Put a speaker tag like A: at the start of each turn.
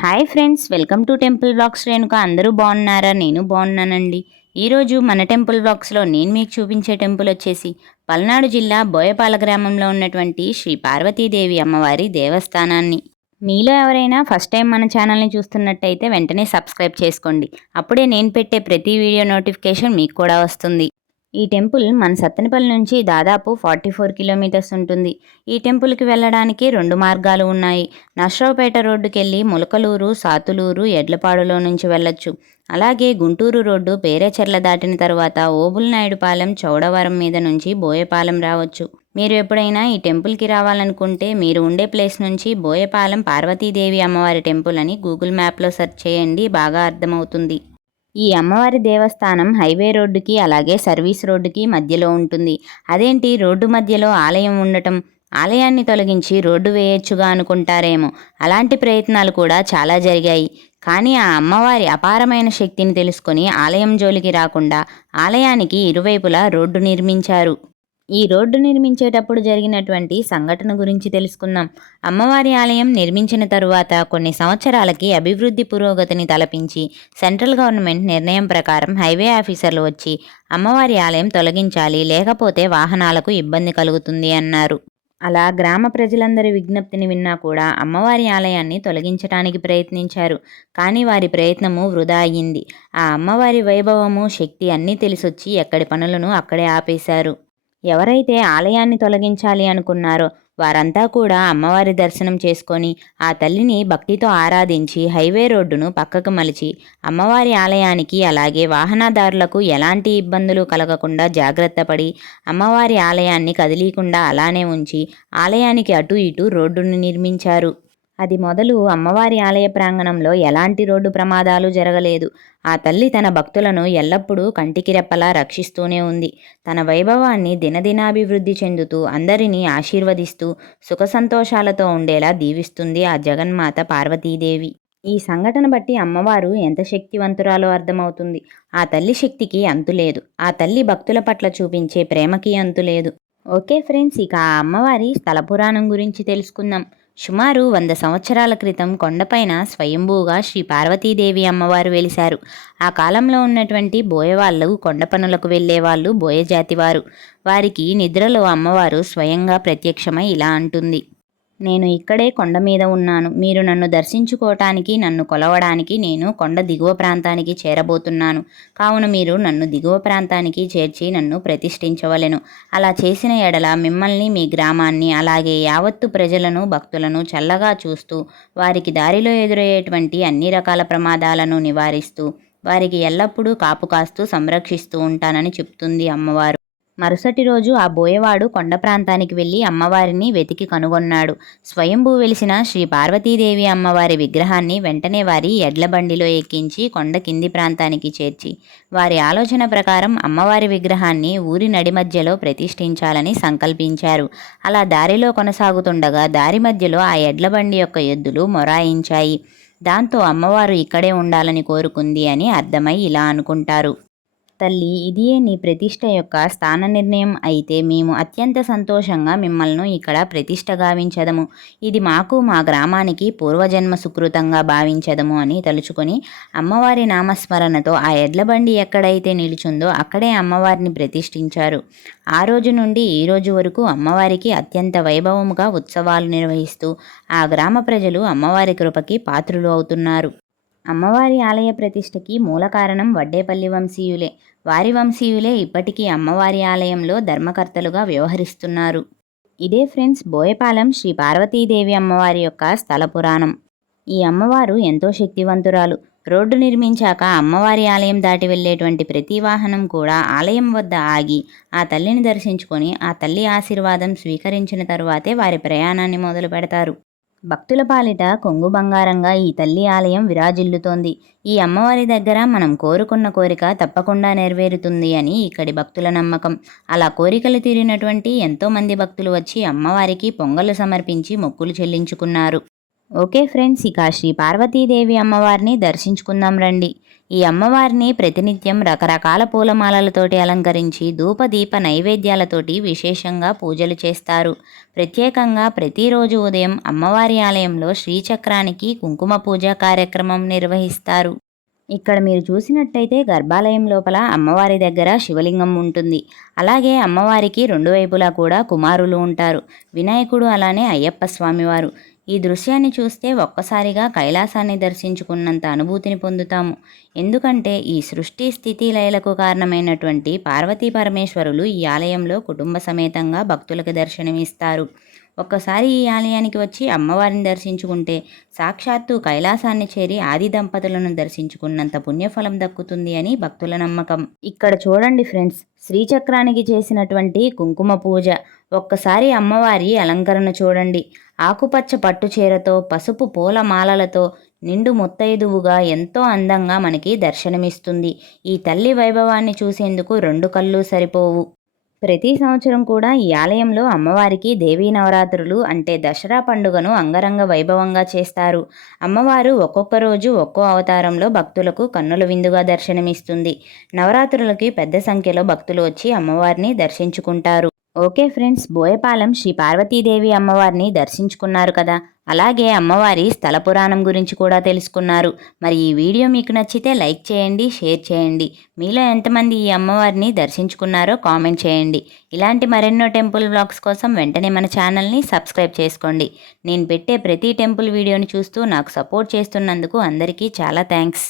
A: Hi friends welcome to temple blogs. Renuka అందరూ బాగున్నారా? నేను బాగున్నానండి. ఈరోజు మన టెంపుల్ బ్లాగ్స్లో నేను మీకు చూపించే టెంపుల్ వచ్చేసి పల్నాడు జిల్లా బోయపాల గ్రామంలో ఉన్నటువంటి శ్రీ పార్వతీదేవి అమ్మవారి దేవస్థానాన్ని. మీలో ఎవరైనా ఫస్ట్ టైం మన ఛానల్ని చూస్తున్నట్టయితే వెంటనే సబ్స్క్రైబ్ చేసుకోండి. అప్పుడే నేను పెట్టే ప్రతి వీడియో నోటిఫికేషన్ మీకు కూడా వస్తుంది. ఈ టెంపుల్ మన సత్తెనపల్లి నుంచి దాదాపు ఫార్టీ ఫోర్ కిలోమీటర్స్ ఉంటుంది. ఈ టెంపుల్కి వెళ్ళడానికి రెండు మార్గాలు ఉన్నాయి. నర్సరావుపేట రోడ్డుకి వెళ్ళి ములకలూరు సాతులూరు ఎడ్లపాడులో నుంచి వెళ్ళొచ్చు. అలాగే గుంటూరు రోడ్డు పేరేచెర్ల దాటిన తర్వాత ఓబుల్నాయుడుపాలెం చౌడవరం మీద నుంచి బోయపాలెం రావచ్చు. మీరు ఎప్పుడైనా ఈ టెంపుల్కి రావాలనుకుంటే మీరు ఉండే ప్లేస్ నుంచి బోయపాలెం పార్వతీదేవి అమ్మవారి టెంపుల్ అని గూగుల్ మ్యాప్లో సెర్చ్ చేయండి బాగా అర్థమవుతుంది. ఈ అమ్మవారి దేవస్థానం హైవే రోడ్డుకి అలాగే సర్వీస్ రోడ్డుకి మధ్యలో ఉంటుంది. అదేంటి? రోడ్డు మధ్యలో ఆలయం ఉండటం. ఆలయాన్ని తొలగించి రోడ్డు వేయొచ్చుగా అనుకుంటారేమో. అలాంటి ప్రయత్నాలు కూడా చాలా జరిగాయి. కానీ ఆ అమ్మవారి అపారమైన శక్తిని తెలుసుకొని ఆలయం జోలికి రాకుండా ఆలయానికి ఇరువైపులా రోడ్డు నిర్మించారు. ఈ రోడ్డు నిర్మించేటప్పుడు జరిగినటువంటి సంఘటన గురించి తెలుసుకుందాం. అమ్మవారి ఆలయం నిర్మించిన తరువాత కొన్ని సంవత్సరాలకి అభివృద్ధి పురోగతిని తలపించి సెంట్రల్ గవర్నమెంట్ నిర్ణయం ప్రకారం హైవే ఆఫీసర్లు వచ్చి అమ్మవారి ఆలయం తొలగించాలి లేకపోతే వాహనాలకు ఇబ్బంది కలుగుతుంది అన్నారు. అలా గ్రామ ప్రజలందరి విజ్ఞప్తిని విన్నా కూడా అమ్మవారి ఆలయాన్ని తొలగించడానికి ప్రయత్నించారు. కానీ వారి ప్రయత్నము వృధా అయ్యింది. ఆ అమ్మవారి వైభవము శక్తి అన్నీ తెలిసొచ్చి ఎక్కడి పనులను అక్కడే ఆపేశారు. ఎవరైతే ఆలయాన్ని తొలగించాలి అనుకున్నారో వారంతా కూడా అమ్మవారి దర్శనం చేసుకొని ఆ తల్లిని భక్తితో ఆరాధించి హైవే రోడ్డును పక్కకు మలిచి అమ్మవారి ఆలయానికి అలాగే వాహనదారులకు ఎలాంటి ఇబ్బందులు కలగకుండా జాగ్రత్త పడి అమ్మవారి ఆలయాన్ని కదిలీకుండా అలానే ఉంచి ఆలయానికి అటు ఇటు రోడ్డును నిర్మించారు. అది మొదలు అమ్మవారి ఆలయ ప్రాంగణంలో ఎలాంటి రోడ్డు ప్రమాదాలు జరగలేదు. ఆ తల్లి తన భక్తులను ఎల్లప్పుడూ కంటికి రెప్పలా రక్షిస్తూనే ఉంది. తన వైభవాన్ని దినదినాభివృద్ధి చెందుతూ అందరినీ ఆశీర్వదిస్తూ సుఖ సంతోషాలతో ఉండేలా దీవిస్తుంది ఆ జగన్మాత పార్వతీదేవి. ఈ సంఘటన బట్టి అమ్మవారు ఎంత శక్తివంతురాలో అర్థమవుతుంది. ఆ తల్లి శక్తికి అంతులేదు ఆ తల్లి భక్తుల పట్ల చూపించే ప్రేమకి అంతులేదు ఓకే ఫ్రెండ్స్ ఇక ఆ అమ్మవారి స్థల పురాణం గురించి తెలుసుకుందాం. సుమారు వంద సంవత్సరాల క్రితం కొండపైన స్వయంభూగా శ్రీ పార్వతీదేవి అమ్మవారు వెలిశారు. ఆ కాలంలో ఉన్నటువంటి బోయవాళ్ళు కొండ పనులకు వెళ్ళేవాళ్ళు బోయజాతివారు వారికి నిద్రలో అమ్మవారు స్వయంగా ప్రత్యక్షమై ఇలా అంటుంది. నేను ఇక్కడే కొండ మీద ఉన్నాను. మీరు నన్ను దర్శించుకోవటానికి నన్ను కొలవడానికి నేను కొండ దిగువ ప్రాంతానికి చేరబోతున్నాను. కావున మీరు నన్ను దిగువ ప్రాంతానికి చేర్చి నన్ను ప్రతిష్ఠించవలెను. అలా చేసిన ఎడల మిమ్మల్ని మీ గ్రామాన్ని అలాగే యావత్తు ప్రజలను భక్తులను చల్లగా చూస్తూ వారికి దారిలో ఎదురయ్యేటువంటి అన్ని రకాల ప్రమాదాలను నివారిస్తూ వారికి ఎల్లప్పుడూ కాపు కాస్తూ సంరక్షిస్తూ ఉంటానని చెప్తుంది అమ్మవారు. మరుసటి రోజు ఆ బోయవాడు కొండ ప్రాంతానికి వెళ్ళి అమ్మవారిని వెతికి కనుగొన్నాడు. స్వయంభూ వెలిసిన శ్రీ పార్వతీదేవి అమ్మవారి విగ్రహాన్ని వెంటనే వారి ఎడ్ల బండిలో ఎక్కించి కొండ కింది ప్రాంతానికి చేర్చి వారి ఆలోచన ప్రకారం అమ్మవారి విగ్రహాన్ని ఊరి నడి మధ్యలో ప్రతిష్ఠించాలని సంకల్పించారు. అలా దారిలో కొనసాగుతుండగా దారి మధ్యలో ఆ ఎడ్ల బండి యొక్క ఎద్దులు మొరాయించాయి. దాంతో అమ్మవారు ఇక్కడే ఉండాలని కోరుకుంది అని అర్థమై ఇలా అనుకుంటారు. తల్లి ఇదియే నీ ప్రతిష్ట యొక్క స్థాన నిర్ణయం. అయితే మేము అత్యంత సంతోషంగా మిమ్మల్ని ఇక్కడ ప్రతిష్ట గావించదము. ఇది మాకు మా గ్రామానికి పూర్వజన్మ సుకృతంగా భావించదము అని తలుచుకొని అమ్మవారి నామస్మరణతో ఆ ఎడ్లబండి ఎక్కడైతే నిలుచుందో అక్కడే అమ్మవారిని ప్రతిష్ఠించారు. ఆ రోజు నుండి ఈ రోజు వరకు అమ్మవారికి అత్యంత వైభవముగా ఉత్సవాలు నిర్వహిస్తూ ఆ గ్రామ ప్రజలు అమ్మవారి కృపకి పాత్రులు అవుతున్నారు. అమ్మవారి ఆలయ ప్రతిష్టకి మూల కారణం వడ్డేపల్లి వంశీయులే. వారి వంశీయులే ఇప్పటికీ అమ్మవారి ఆలయంలో ధర్మకర్తలుగా వ్యవహరిస్తున్నారు. ఇదే ఫ్రెండ్స్ బోయపాలెం శ్రీ పార్వతీదేవి అమ్మవారి యొక్క స్థల పురాణం. ఈ అమ్మవారు ఎంతో శక్తివంతురాలు. రోడ్డు నిర్మించాక అమ్మవారి ఆలయం దాటి వెళ్ళేటువంటి ప్రతి వాహనం కూడా ఆలయం వద్ద ఆగి ఆ తల్లిని దర్శించుకొని ఆ తల్లి ఆశీర్వాదం స్వీకరించిన తరువాతే వారి ప్రయాణాన్ని మొదలు పెడతారు భక్తుల పాలిట కొంగు బంగారంగా ఈ తల్లి ఆలయం విరాజిల్లుతోంది. ఈ అమ్మవారి దగ్గర మనం కోరుకున్న కోరిక తప్పకుండా నెరవేరుతుంది అని ఇక్కడి భక్తుల నమ్మకం. అలా కోరికలు తీరినటువంటి ఎంతోమంది భక్తులు వచ్చి అమ్మవారికి పొంగలు సమర్పించి మొక్కులు చెల్లించుకున్నారు. ఓకే ఫ్రెండ్స్ ఇక శ్రీ పార్వతీదేవి అమ్మవారిని దర్శించుకుందాం రండి. ఈ అమ్మవారిని ప్రతినిత్యం రకరకాల పూలమాలలతోటి అలంకరించి ధూపదీప నైవేద్యాలతోటి విశేషంగా పూజలు చేస్తారు. ప్రత్యేకంగా ప్రతిరోజు ఉదయం అమ్మవారి ఆలయంలో శ్రీచక్రానికి కుంకుమ పూజ కార్యక్రమం నిర్వహిస్తారు. ఇక్కడ మీరు చూసినట్టయితే గర్భాలయం లోపల అమ్మవారి దగ్గర శివలింగం ఉంటుంది. అలాగే అమ్మవారికి రెండు వైపులా కూడా కుమారులు ఉంటారు. వినాయకుడు అలానే అయ్యప్ప స్వామివారు. ఈ దృశ్యాన్ని చూస్తే ఒక్కసారిగా కైలాసాన్ని దర్శించుకున్నంత అనుభూతిని పొందుతాము. ఎందుకంటే ఈ సృష్టి స్థితి లయలకు కారణమైనటువంటి పార్వతీ పరమేశ్వరులు ఈ ఆలయంలో కుటుంబ సమేతంగా భక్తులకు దర్శనమిస్తారు. ఒక్కసారి ఈ ఆలయానికి వచ్చి అమ్మవారిని దర్శించుకుంటే సాక్షాత్తు కైలాసాన్ని చేరి ఆది దంపతులను దర్శించుకున్నంత పుణ్యఫలం దక్కుతుంది అని భక్తుల నమ్మకం. ఇక్కడ చూడండి ఫ్రెండ్స్ శ్రీచక్రానికి చేసినటువంటి కుంకుమ పూజ. ఒక్కసారి అమ్మవారి అలంకరణ చూడండి. ఆకుపచ్చ పట్టు చీరతో పసుపు పూల మాలలతో నిండు ముత్తైదువుగా ఎంతో అందంగా మనకి దర్శనమిస్తుంది. ఈ తల్లి వైభవాన్ని చూసేందుకు రెండు కళ్ళు సరిపోవు. ప్రతి సంవత్సరం కూడా ఈ ఆలయంలో అమ్మవారికి దేవీ నవరాత్రులు అంటే దసరా పండుగను అంగరంగ వైభవంగా చేస్తారు. అమ్మవారు ఒక్కొక్క రోజు ఒక్కో అవతారంలో భక్తులకు కన్నుల విందుగా దర్శనమిస్తుంది. నవరాత్రులకి పెద్ద సంఖ్యలో భక్తులు వచ్చి అమ్మవారిని దర్శించుకుంటారు. ఓకే ఫ్రెండ్స్ బోయపాలెం శ్రీ పార్వతీదేవి అమ్మవారిని దర్శించుకున్నారు కదా? అలాగే అమ్మవారి స్థల పురాణం గురించి కూడా తెలుసుకున్నారు. మరి ఈ వీడియో మీకు నచ్చితే లైక్ చేయండి షేర్ చేయండి. మీలో ఎంతమంది ఈ అమ్మవారిని దర్శించుకున్నారో కామెంట్ చేయండి. ఇలాంటి మరెన్నో టెంపుల్ బ్లాగ్స్ కోసం వెంటనే మన ఛానల్ని సబ్స్క్రైబ్ చేసుకోండి. నేను పెట్టే ప్రతి టెంపుల్ వీడియోని చూస్తూ నాకు సపోర్ట్ చేస్తున్నందుకు అందరికీ చాలా థ్యాంక్స్.